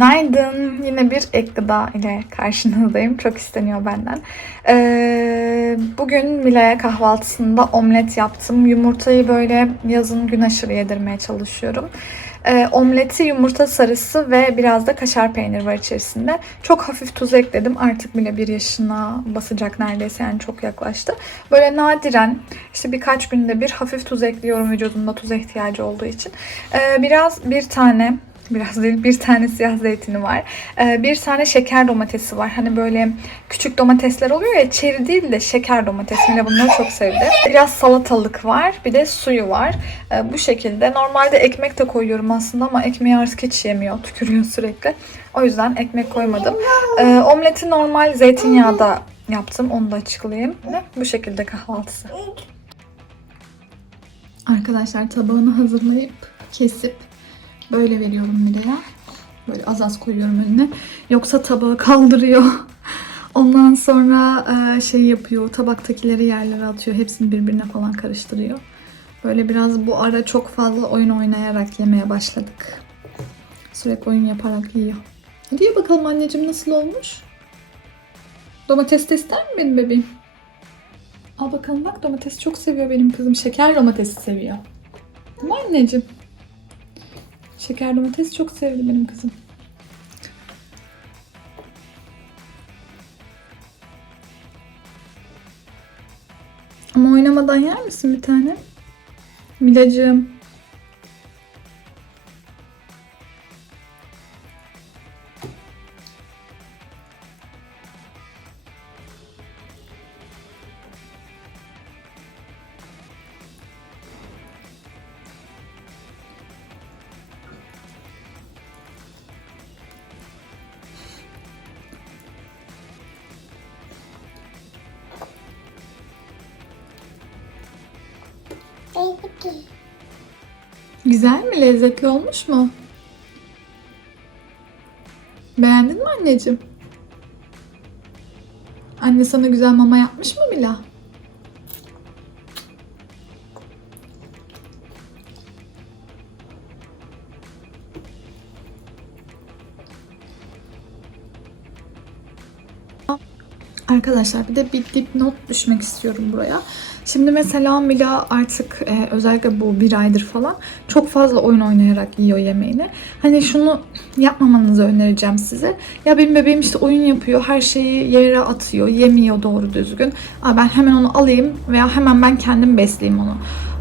Günaydın. Yine bir ek gıda ile karşınızdayım. Çok isteniyor benden. Ee, bugün Mila'ya kahvaltısında omlet yaptım. Yumurtayı böyle yazın gün aşırı yedirmeye çalışıyorum. Ee, omleti yumurta sarısı ve biraz da kaşar peynir var içerisinde. Çok hafif tuz ekledim. Artık bile bir yaşına basacak neredeyse yani çok yaklaştı. Böyle nadiren işte birkaç günde bir hafif tuz ekliyorum vücudumda tuz ihtiyacı olduğu için. Ee, biraz bir tane biraz değil bir tane siyah zeytini var. Ee, bir tane şeker domatesi var. Hani böyle küçük domatesler oluyor ya çeri değil de şeker domatesi. Mila bunları çok sevdi. Biraz salatalık var. Bir de suyu var. Ee, bu şekilde. Normalde ekmek de koyuyorum aslında ama ekmeği artık hiç yemiyor. Tükürüyor sürekli. O yüzden ekmek koymadım. Ee, omleti normal zeytinyağda yaptım. Onu da açıklayayım. Bu şekilde kahvaltısı. Arkadaşlar tabağını hazırlayıp kesip böyle veriyorum Mira'ya. Böyle az az koyuyorum önüne. Yoksa tabağı kaldırıyor. Ondan sonra e, şey yapıyor. Tabaktakileri yerlere atıyor. Hepsini birbirine falan karıştırıyor. Böyle biraz bu ara çok fazla oyun oynayarak yemeye başladık. Sürekli oyun yaparak yiyor. Hadi ye bakalım anneciğim nasıl olmuş? Domates de ister mi benim bebeğim? Al bakalım bak domatesi çok seviyor benim kızım. Şeker domatesi seviyor. Değil mi anneciğim? Şeker domates çok sevdi benim kızım. Ama oynamadan yer misin bir tane? Milacığım. Güzel mi? Lezzetli olmuş mu? Beğendin mi anneciğim? Anne sana güzel mama yapmış mı Mila? Arkadaşlar bir de bir dipnot düşmek istiyorum buraya. Şimdi mesela Mila artık e, özellikle bu bir aydır falan çok fazla oyun oynayarak yiyor yemeğini. Hani şunu yapmamanızı önereceğim size. Ya benim bebeğim işte oyun yapıyor, her şeyi yere atıyor, yemiyor doğru düzgün. Aa, ben hemen onu alayım veya hemen ben kendim besleyeyim onu.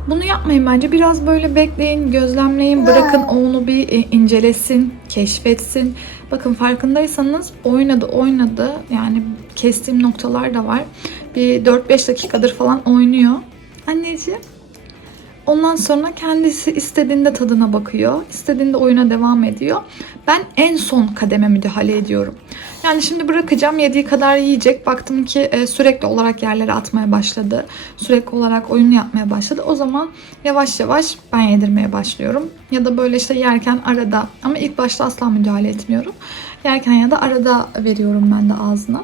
Bunu yapmayın bence. Biraz böyle bekleyin, gözlemleyin, bırakın onu bir e, incelesin, keşfetsin. Bakın farkındaysanız oynadı oynadı. Yani kestiğim noktalar da var. Bir 4-5 dakikadır falan oynuyor. Anneciğim. Ondan sonra kendisi istediğinde tadına bakıyor. istediğinde oyuna devam ediyor. Ben en son kademe müdahale ediyorum. Yani şimdi bırakacağım yediği kadar yiyecek. Baktım ki e, sürekli olarak yerlere atmaya başladı. Sürekli olarak oyun yapmaya başladı. O zaman yavaş yavaş ben yedirmeye başlıyorum. Ya da böyle işte yerken arada ama ilk başta asla müdahale etmiyorum. Yerken ya da arada veriyorum ben de ağzına.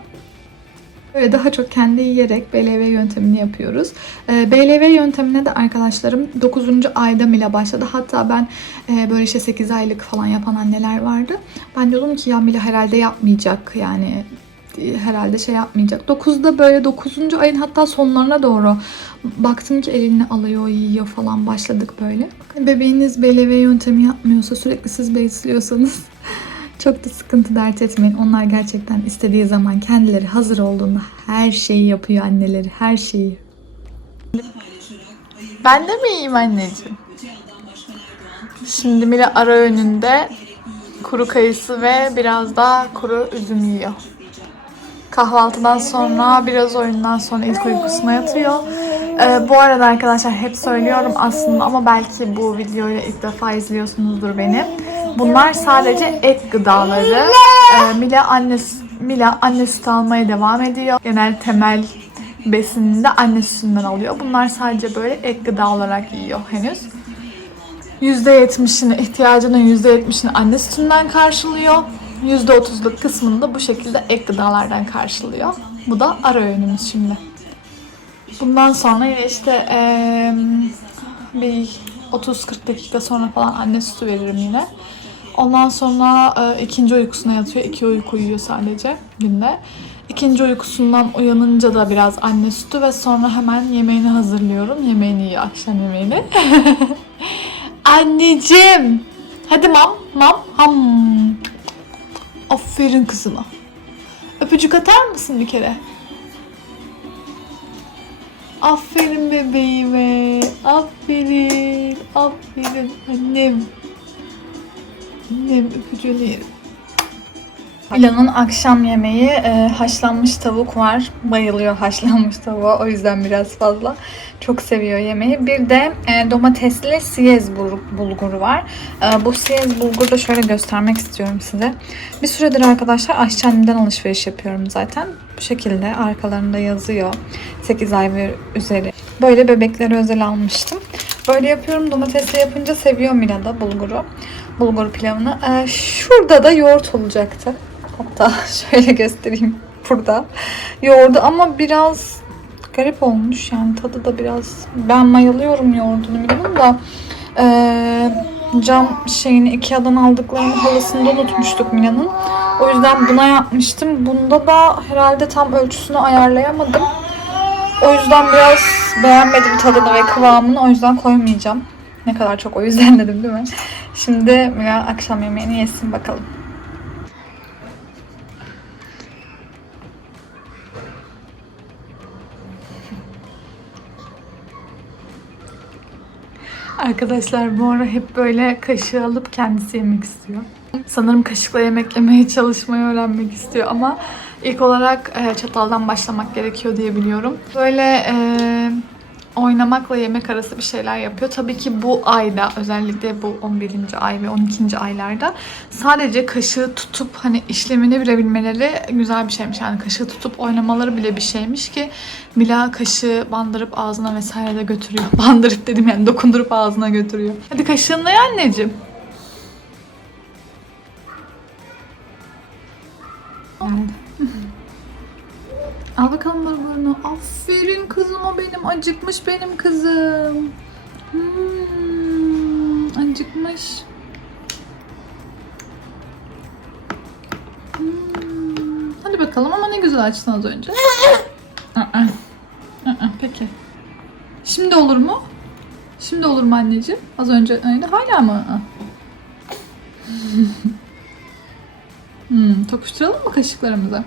Böyle daha çok kendi yiyerek BLV yöntemini yapıyoruz. Ee, BLV yöntemine de arkadaşlarım 9. ayda Mila başladı. Hatta ben e, böyle işte 8 aylık falan yapan anneler vardı. Ben diyordum ki ya Mila herhalde yapmayacak yani e, herhalde şey yapmayacak. 9'da böyle 9. ayın hatta sonlarına doğru baktım ki elini alıyor, yiyor falan başladık böyle. Bebeğiniz BLV yöntemi yapmıyorsa sürekli siz besliyorsanız çok da sıkıntı dert etmeyin. Onlar gerçekten istediği zaman kendileri hazır olduğunda her şeyi yapıyor anneleri. Her şeyi. Ben de mi yiyeyim anneciğim? Şimdi Mila ara önünde kuru kayısı ve biraz da kuru üzüm yiyor. Kahvaltıdan sonra biraz oyundan sonra ilk uykusuna yatıyor. Ee, bu arada arkadaşlar hep söylüyorum aslında ama belki bu videoyu ilk defa izliyorsunuzdur beni. Bunlar sadece ek gıdaları. Ee, Mila annesi Mila anne sütü almaya devam ediyor. Genel temel besinini de anne sütünden alıyor. Bunlar sadece böyle ek gıda olarak yiyor henüz. %70'ini, ihtiyacının %70'ini anne sütünden karşılıyor. %30'luk kısmını da bu şekilde ek gıdalardan karşılıyor. Bu da ara öğünümüz şimdi. Bundan sonra yine işte eee, bir 30-40 dakika sonra falan anne sütü veririm yine. Ondan sonra e, ikinci uykusuna yatıyor. İki uyku uyuyor sadece günde. İkinci uykusundan uyanınca da biraz anne sütü ve sonra hemen yemeğini hazırlıyorum. Yemeğini yiyor, akşam yemeğini. Anneciğim! Hadi mam, mam, ham. Aferin kızıma. Öpücük atar mısın bir kere? Aferin bebeğime. Aferin. Aferin annem. Annem öpücüğünü yerim. İlan'ın akşam yemeği e, haşlanmış tavuk var. Bayılıyor haşlanmış tavuğa. O yüzden biraz fazla. Çok seviyor yemeği. Bir de e, domatesli siyez bul- bulguru var. E, bu siyez bulguru da şöyle göstermek istiyorum size. Bir süredir arkadaşlar aşçı alışveriş yapıyorum zaten. Bu şekilde arkalarında yazıyor. 8 ay ve üzeri. Böyle bebeklere özel almıştım. Böyle yapıyorum. Domatesle yapınca seviyor Mila da bulguru. Bulgur pilavını. Ee, şurada da yoğurt olacaktı. Hatta şöyle göstereyim burada. Yoğurdu ama biraz garip olmuş. Yani tadı da biraz... Ben mayalıyorum yoğurdunu Mila'nın da. Ee, cam şeyini Ikea'dan aldıklarını halısında unutmuştuk Mila'nın. O yüzden buna yapmıştım. Bunda da herhalde tam ölçüsünü ayarlayamadım. O yüzden biraz beğenmedim tadını ve kıvamını. O yüzden koymayacağım. Ne kadar çok o yüzden dedim değil mi? Şimdi Mila akşam yemeğini yesin bakalım. Arkadaşlar bu ara hep böyle kaşığı alıp kendisi yemek istiyor. Sanırım kaşıkla yemek yemeye çalışmayı öğrenmek istiyor ama ilk olarak e, çataldan başlamak gerekiyor diye biliyorum. Böyle e, oynamakla yemek arası bir şeyler yapıyor. Tabii ki bu ayda özellikle bu 11. ay ve 12. aylarda sadece kaşığı tutup hani işlemini bile bilmeleri güzel bir şeymiş. Yani kaşığı tutup oynamaları bile bir şeymiş ki Mila kaşığı bandırıp ağzına vesaire de götürüyor. Bandırıp dedim yani dokundurup ağzına götürüyor. Hadi kaşığınla ye anneciğim. Al bakalım. Aferin kızıma benim. Acıkmış benim kızım. Hmm, acıkmış. Hmm, hadi bakalım ama ne güzel açtın az önce. Aa, aa, Peki. Şimdi olur mu? Şimdi olur mu anneciğim? Az önce öyle. Hala mı? Aa. Hmm, tokuşturalım mı kaşıklarımızı?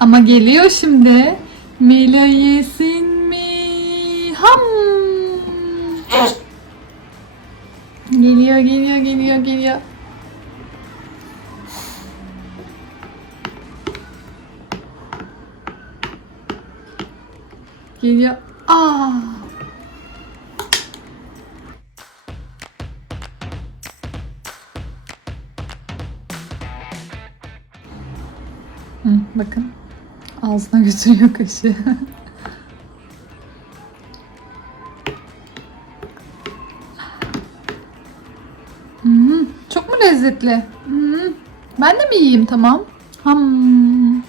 Ama geliyor şimdi. Mila yesin mi? Ham. Geliyor, geliyor, geliyor, geliyor. Geliyor. Aa. Hı, bakın. Ağzına götürüyor kaşığı. Hmm, çok mu lezzetli? Hmm. Ben de mi yiyeyim tamam? Ham.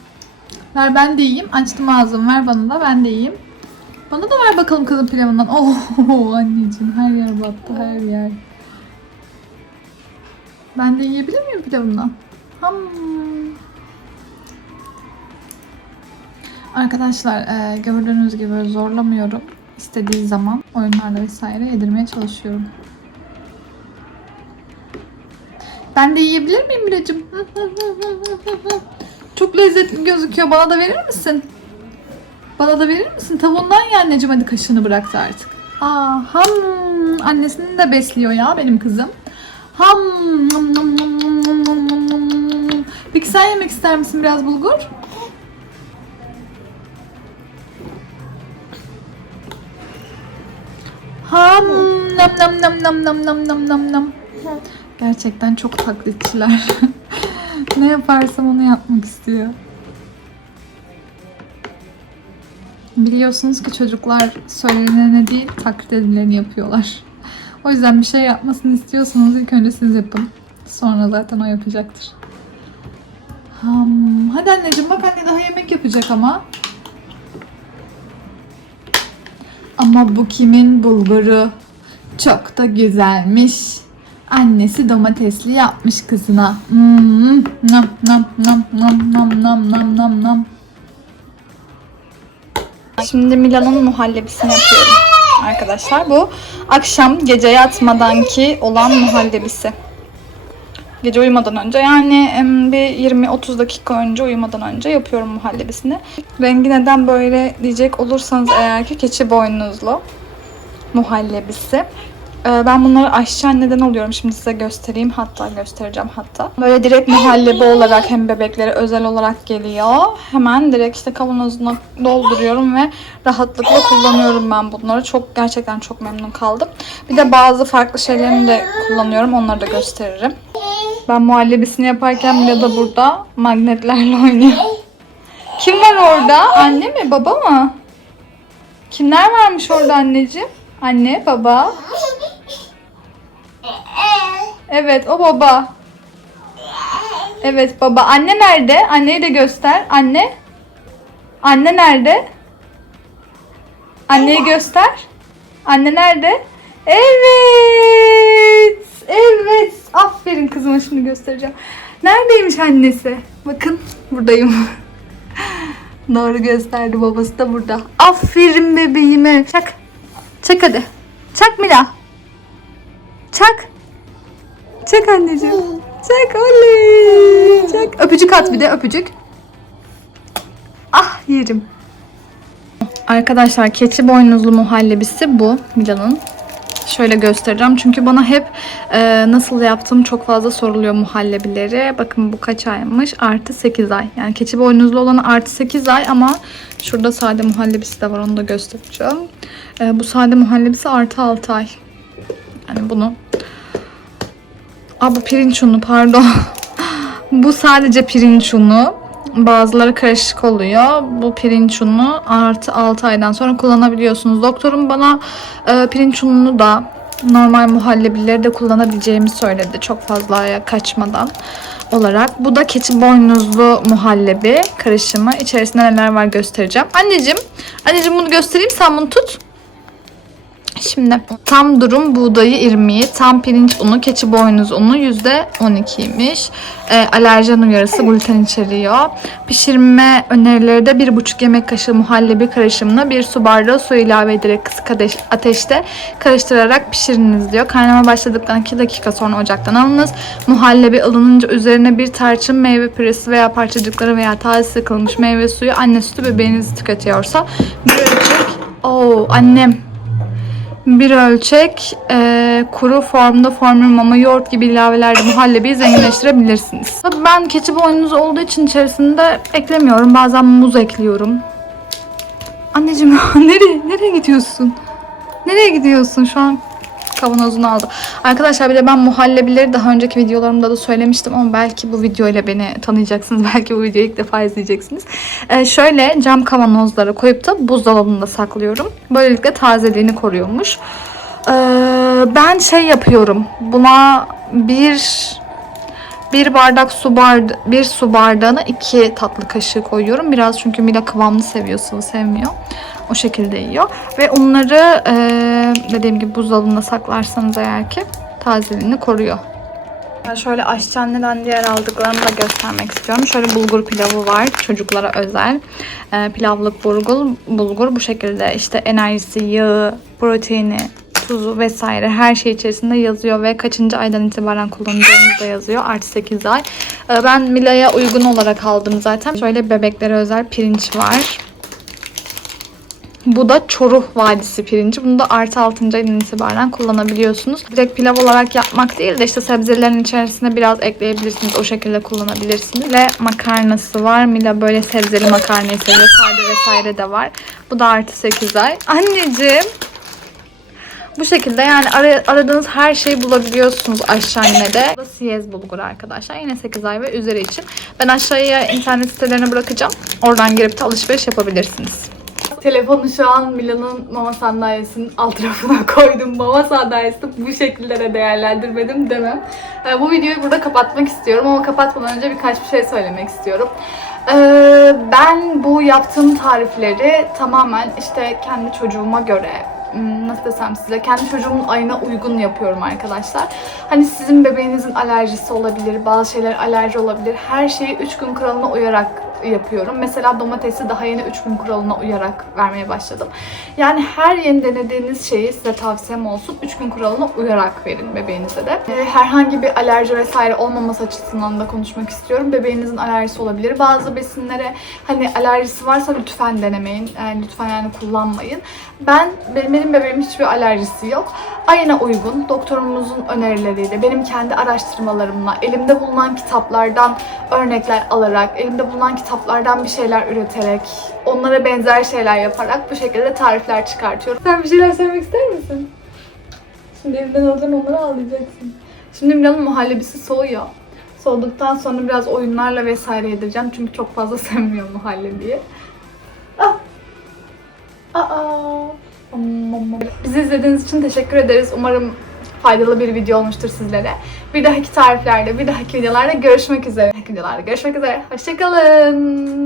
Ver ben de yiyeyim. Açtım ağzımı ver bana da ben de yiyeyim. Bana da ver bakalım kızım pilavından. Oh anneciğim her yer battı her yer. Ben de yiyebilir miyim pilavından? Ham. Arkadaşlar e, gördüğünüz gibi zorlamıyorum. İstediği zaman oyunlarla vesaire yedirmeye çalışıyorum. Ben de yiyebilir miyim Miracım? Çok lezzetli gözüküyor. Bana da verir misin? Bana da verir misin? Tavuğundan ye anneciğim hadi kaşığını bıraktı artık. Aa, ham. Annesini de besliyor ya benim kızım. Ham. Peki sen yemek ister misin biraz bulgur? Ham nam nam nam nam nam nam nam nam nam. Gerçekten çok taklitçiler. ne yaparsam onu yapmak istiyor. Biliyorsunuz ki çocuklar söylenene değil taklit edileni yapıyorlar. O yüzden bir şey yapmasını istiyorsanız ilk önce siz yapın. Sonra zaten o yapacaktır. Ham. Hadi anneciğim bak anne daha yemek yapacak ama. Ama bu kimin bulguru? Çok da güzelmiş. Annesi domatesli yapmış kızına. Hmm, nam nam nam nam nam nam nam nam nam. Şimdi Mila'nın muhallebisini yapıyorum arkadaşlar. Bu akşam gece yatmadanki olan muhallebisi. Gece uyumadan önce yani bir 20-30 dakika önce uyumadan önce yapıyorum muhallebisini. Rengi neden böyle diyecek olursanız eğer ki keçi boynuzlu muhallebisi. Ee, Ben bunları aşçı anneden alıyorum. Şimdi size göstereyim. Hatta göstereceğim hatta. Böyle direkt muhallebi olarak hem bebeklere özel olarak geliyor. Hemen direkt işte kavanozuna dolduruyorum ve rahatlıkla kullanıyorum ben bunları. Çok gerçekten çok memnun kaldım. Bir de bazı farklı şeylerini de kullanıyorum. Onları da gösteririm. Ben muhallebisini yaparken Mila da burada magnetlerle oynuyor. Kim var orada? Anne mi? Baba mı? Kimler varmış orada anneciğim? Anne, baba. Evet, o baba. Evet, baba. Anne nerede? Anneyi de göster. Anne. Anne nerede? Anneyi göster. Anne nerede? Evet. Evet. Aferin kızıma şimdi göstereceğim. Neredeymiş annesi? Bakın buradayım. Doğru gösterdi. Babası da burada. Aferin bebeğime. Çak. Çak hadi. Çak Mila. Çak. Çak anneciğim. Çak oley. Çak. Öpücük at bir de öpücük. Ah yerim. Arkadaşlar keçi boynuzlu muhallebisi bu Mila'nın. Şöyle göstereceğim çünkü bana hep e, nasıl yaptığım çok fazla soruluyor muhallebileri. Bakın bu kaç aymış? Artı 8 ay. Yani keçi boynuzlu olan artı 8 ay ama şurada sade muhallebisi de var onu da göstereceğim. E, bu sade muhallebisi artı 6 ay. Yani bunu Aa bu pirinç unu pardon. bu sadece pirinç unu. Bazıları karışık oluyor. Bu pirinç unu artı 6 aydan sonra kullanabiliyorsunuz. Doktorum bana e, pirinç ununu da normal muhallebileri de kullanabileceğimi söyledi. Çok fazla kaçmadan olarak. Bu da keçi boynuzlu muhallebi karışımı. İçerisinde neler var göstereceğim. Anneciğim, anneciğim bunu göstereyim sen bunu tut. Şimdi tam durum buğdayı irmiği, tam pirinç unu, keçi boynuz unu %12'ymiş. E, alerjen uyarısı gluten içeriyor. Pişirme önerileri de 1,5 yemek kaşığı muhallebi karışımına 1 su bardağı su ilave ederek kısık ateş, ateşte karıştırarak pişiriniz diyor. Kaynama başladıktan 2 dakika sonra ocaktan alınız. Muhallebi alınınca üzerine bir tarçın meyve püresi veya parçacıkları veya taze sıkılmış meyve suyu anne sütü bebeğiniz tüketiyorsa bir ölçek Oo annem bir ölçek e, kuru formda formül mama, yoğurt gibi ilavelerle muhallebiyi zenginleştirebilirsiniz. Tabii ben keçi boynuz olduğu için içerisinde eklemiyorum. Bazen muz ekliyorum. Anneciğim nereye, nereye gidiyorsun? Nereye gidiyorsun şu an? Kavanozunu aldı. Arkadaşlar bir de ben muhallebileri daha önceki videolarımda da söylemiştim ama belki bu videoyla beni tanıyacaksınız. Belki bu videoyu ilk defa izleyeceksiniz. Ee, şöyle cam kavanozlara koyup da buzdolabında saklıyorum. Böylelikle tazeliğini koruyormuş. Ee, ben şey yapıyorum. Buna bir bir bardak su barda bir su bardağına iki tatlı kaşığı koyuyorum. Biraz çünkü Mila kıvamlı seviyor, sıvı sevmiyor. O şekilde yiyor. Ve onları e, dediğim gibi buzdolabında saklarsanız eğer ki tazeliğini koruyor. Ben şöyle aşçı anneden diğer aldıklarımı da göstermek istiyorum. Şöyle bulgur pilavı var çocuklara özel. E, pilavlık bulgur, bulgur bu şekilde işte enerjisi, yağı, proteini, tuzu vesaire her şey içerisinde yazıyor ve kaçıncı aydan itibaren kullanacağımız da yazıyor. Artı 8 ay. E, ben Mila'ya uygun olarak aldım zaten. Şöyle bebeklere özel pirinç var. Bu da Çoruh Vadisi pirinci. Bunu da artı 6. aydan itibaren kullanabiliyorsunuz. Direkt pilav olarak yapmak değil de işte sebzelerin içerisine biraz ekleyebilirsiniz. O şekilde kullanabilirsiniz. Ve makarnası var. Mila böyle sebzeli makarnayı seviyor. Sade vesaire de var. Bu da artı 8 ay. Anneciğim. Bu şekilde yani ara- aradığınız her şeyi bulabiliyorsunuz aşağıda. Bu da siyez bulgur arkadaşlar. Yine 8 ay ve üzeri için. Ben aşağıya internet sitelerine bırakacağım. Oradan girip de alışveriş yapabilirsiniz. Telefonu şu an Mila'nın mama sandalyesinin alt tarafına koydum. Mama sandalyesini bu şekilde de değerlendirmedim demem. Ee, bu videoyu burada kapatmak istiyorum ama kapatmadan önce birkaç bir şey söylemek istiyorum. Ee, ben bu yaptığım tarifleri tamamen işte kendi çocuğuma göre nasıl desem size kendi çocuğumun ayına uygun yapıyorum arkadaşlar. Hani sizin bebeğinizin alerjisi olabilir, bazı şeyler alerji olabilir. Her şeyi 3 gün kuralına uyarak yapıyorum. Mesela domatesi daha yeni 3 gün kuralına uyarak vermeye başladım. Yani her yeni denediğiniz şeyi size tavsiyem olsun. 3 gün kuralına uyarak verin bebeğinize de. Ee, herhangi bir alerji vesaire olmaması açısından da konuşmak istiyorum. Bebeğinizin alerjisi olabilir. Bazı besinlere hani alerjisi varsa lütfen denemeyin. Yani lütfen yani kullanmayın. Ben benim, bebeğimin hiçbir alerjisi yok. Ayına uygun doktorumuzun önerileriyle, benim kendi araştırmalarımla, elimde bulunan kitaplardan örnekler alarak, elimde bulunan kitaplardan bir şeyler üreterek, onlara benzer şeyler yaparak bu şekilde tarifler çıkartıyorum. Sen bir şeyler söylemek ister misin? Şimdi elimden alacaksın onları ağlayacaksın. Şimdi Milan'ın muhallebisi soğuyor. Soğuduktan sonra biraz oyunlarla vesaire yedireceğim. Çünkü çok fazla sevmiyor muhallebiyi. Ah! Aa! Bizi izlediğiniz için teşekkür ederiz. Umarım faydalı bir video olmuştur sizlere. Bir dahaki tariflerde, bir dahaki videolarda görüşmek üzere. Bir dahaki videolarda görüşmek üzere. Hoşçakalın.